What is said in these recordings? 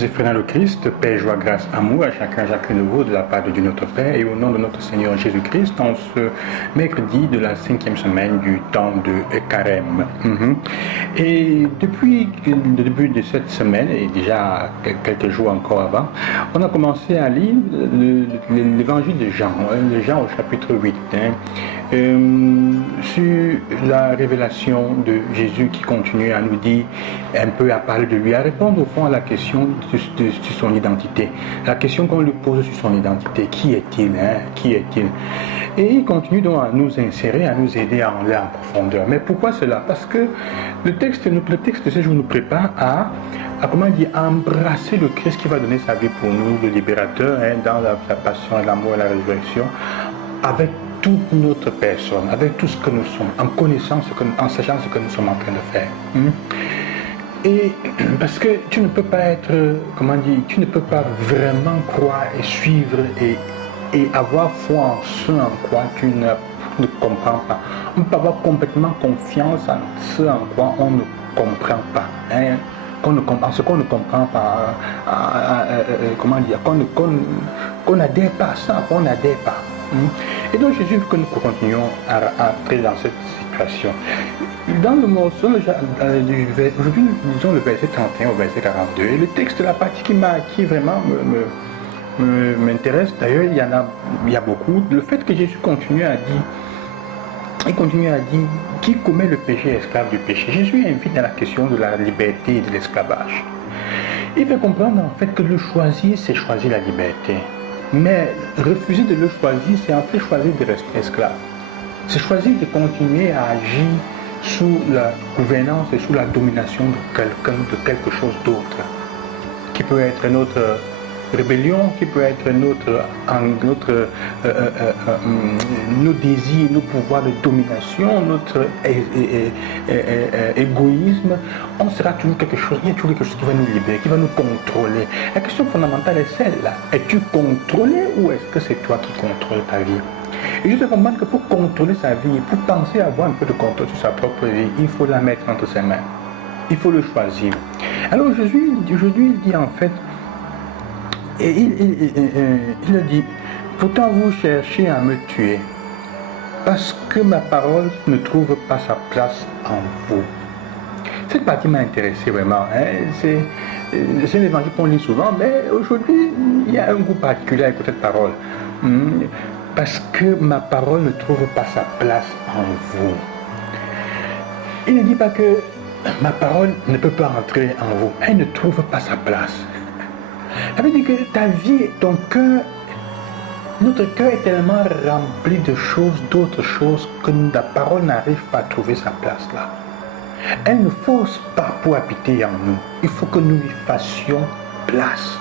Frères et frères dans le Christ, paix, joie, grâce, amour à chacun de vous de la part de Dieu notre Père et au nom de notre Seigneur Jésus-Christ en ce mercredi de la 5e semaine du temps de Carême. Et depuis le début de cette semaine, et déjà quelques jours encore avant, on a commencé à lire l'évangile de Jean, Jean au chapitre 8, sur la révélation de Jésus qui continue à nous dire, un peu à parler de lui, à répondre au fond à la question de son identité. La question qu'on lui pose sur son identité, qui est-il, qui est-il? Et il continue donc à nous insérer, à nous aider à en aller en profondeur. Mais pourquoi cela? Parce que le texte de ce jour nous prépare à comment dire, à embrasser le Christ qui va donner sa vie pour nous, le libérateur, dans la passion, l'amour et la résurrection, avec toute notre personne, avec tout ce que nous sommes, en sachant ce que nous sommes en train de faire. Et parce que tu ne peux pas être, tu ne peux pas vraiment croire et suivre et avoir foi en ce en quoi tu ne comprends pas. On peut avoir complètement confiance en ce en quoi on ne comprend pas. En ce qu'on ne comprend pas, qu'on n'adhère pas à ça, qu'on n'adhère pas. Et donc Jésus veut que nous continuions à entrer dans cette situation. Dans le morceau, aujourd'hui nous lisons le verset 31 au verset 42. Et le texte, la partie qui vraiment m'intéresse, d'ailleurs il y a beaucoup, le fait que Jésus continue à dire, qui commet le péché est esclave du péché. Jésus invite dans la question de la liberté et de l'esclavage. Il fait comprendre en fait que le choisir, c'est choisir la liberté. Mais refuser de le choisir, c'est en fait choisir de rester esclave. C'est choisir de continuer à agir sous la gouvernance et sous la domination de quelqu'un, de quelque chose d'autre, qui peut être notre rébellion, qui peut être nos désirs, nos pouvoirs de domination, notre égoïsme. On sera toujours quelque chose, il y a toujours quelque chose qui va nous libérer, qui va nous contrôler. La question fondamentale est celle-là. Es-tu contrôlé ou est-ce que c'est toi qui contrôles ta vie? Et je te comprends que pour contrôler sa vie, pour penser avoir un peu de contrôle sur sa propre vie, il faut la mettre entre ses mains. Il faut le choisir. Alors aujourd'hui, il dit en fait, et il a dit, pourtant vous cherchez à me tuer, parce que ma parole ne trouve pas sa place en vous. Cette partie m'a intéressé vraiment. C'est un évangile qu'on lit souvent, mais aujourd'hui, il y a un goût particulier avec cette parole. Parce que ma parole ne trouve pas sa place en vous. Il ne dit pas que ma parole ne peut pas entrer en vous. Elle ne trouve pas sa place. Ça veut dire que ta vie, ton cœur, notre cœur est tellement rempli de choses, d'autres choses, que la parole n'arrive pas à trouver sa place là. Elle ne force pas pour habiter en nous. Il faut que nous lui fassions place.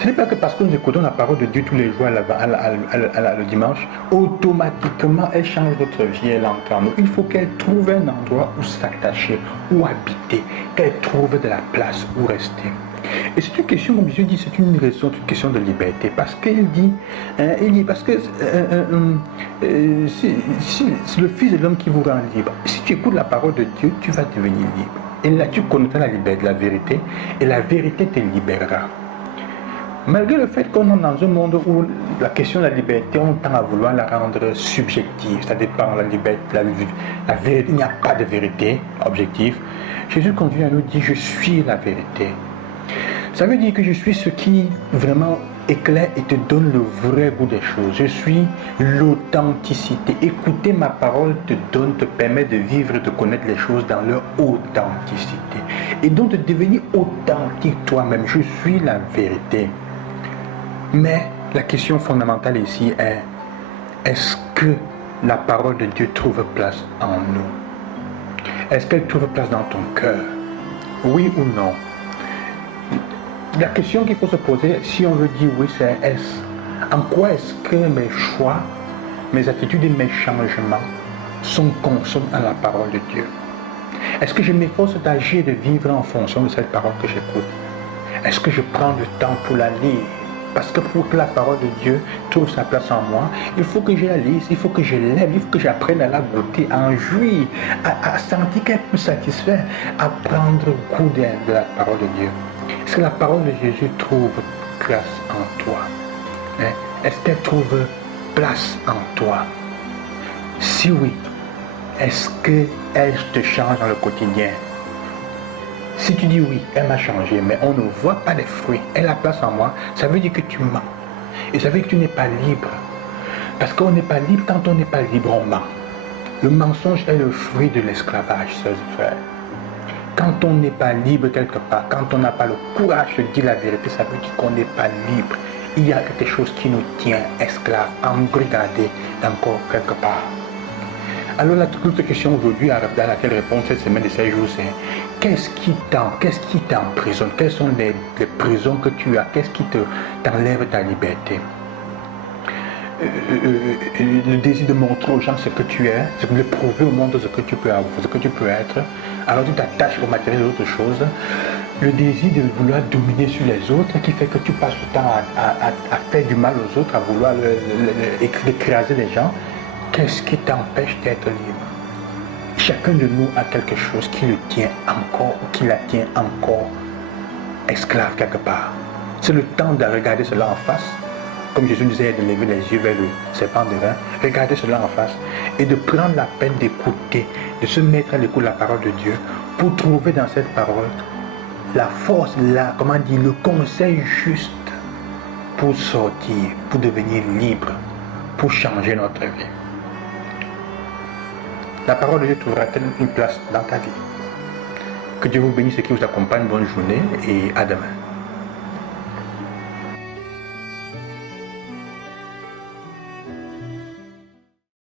Ce n'est pas que parce que nous écoutons la parole de Dieu tous les jours le dimanche, automatiquement elle change notre vie, elle entre en nous. Il faut qu'elle trouve un endroit où s'attacher, où habiter, qu'elle trouve de la place où rester. Et c'est une question, comme Jésus dit, c'est une question de liberté. Parce qu'il dit, parce que c'est le Fils de l'homme qui vous rend libre. Si tu écoutes la parole de Dieu, tu vas devenir libre. Et là, tu connaîtras la vérité, et la vérité te libérera. Malgré le fait qu'on est dans un monde où la question de la liberté, on tend à vouloir la rendre subjective, ça dépend de la liberté, la vérité, il n'y a pas de vérité objective. Jésus continue à nous dire, je suis la vérité. Ça veut dire que je suis ce qui vraiment éclaire et te donne le vrai goût des choses. Je suis l'authenticité. Écouter ma parole te permet de vivre et de connaître les choses dans leur authenticité. Et donc de devenir authentique toi-même. Je suis la vérité. Mais la question fondamentale ici est, est-ce que la parole de Dieu trouve place en nous? Est-ce qu'elle trouve place dans ton cœur? Oui ou non? La question qu'il faut se poser, si on veut dire oui, c'est en quoi est-ce que mes choix, mes attitudes et mes changements sont conformes à la parole de Dieu? Est-ce que je m'efforce d'agir et de vivre en fonction de cette parole que j'écoute? Est-ce que je prends du temps pour la lire? Parce que pour que la parole de Dieu trouve sa place en moi, il faut que je la lise, il faut que je l'aime, il faut que j'apprenne à la goûter, à en jouir, à sentir qu'elle peut me satisfaire, à prendre goût de la parole de Dieu. Est-ce que la parole de Jésus trouve place en toi? Hein? Est-ce qu'elle trouve place en toi? Si oui, est-ce qu'elle te change dans le quotidien? Si tu dis oui, elle m'a changé, mais on ne voit pas les fruits, elle a place en moi, ça veut dire que tu mens. Et ça veut dire que tu n'es pas libre. Parce qu'on n'est pas libre, quand on n'est pas libre, on ment. Le mensonge est le fruit de l'esclavage, sœurs et frères. Quand on n'est pas libre quelque part, quand on n'a pas le courage de dire la vérité, ça veut dire qu'on n'est pas libre. Il y a quelque chose qui nous tient esclaves, embrigadés encore quelque part. Alors la toute question aujourd'hui à laquelle répondre cette semaine de 16 jours, c'est qu'est-ce qui t'emprisonne? Quelles sont les prisons que tu as? Qu'est-ce qui t'enlève ta liberté? Le désir de montrer aux gens ce que tu es, de prouver au monde ce que tu peux avoir, ce que tu peux être. Alors tu t'attaches au matériel et autre chose. Le désir de vouloir dominer sur les autres qui fait que tu passes le temps à faire du mal aux autres, à vouloir écraser les gens. Qu'est-ce qui t'empêche d'être libre? Chacun de nous a quelque chose qui le tient encore, ou qui la tient encore esclave quelque part. C'est le temps de regarder cela en face. Comme Jésus disait, de lever les yeux vers le serpent de rein, regarder cela en face et de prendre la peine d'écouter, de se mettre à l'écoute de la parole de Dieu pour trouver dans cette parole la force, le conseil juste pour sortir, pour devenir libre, pour changer notre vie. La parole de Dieu trouvera-t-elle une place dans ta vie? Que Dieu vous bénisse et qu'il vous accompagne. Bonne journée et à demain.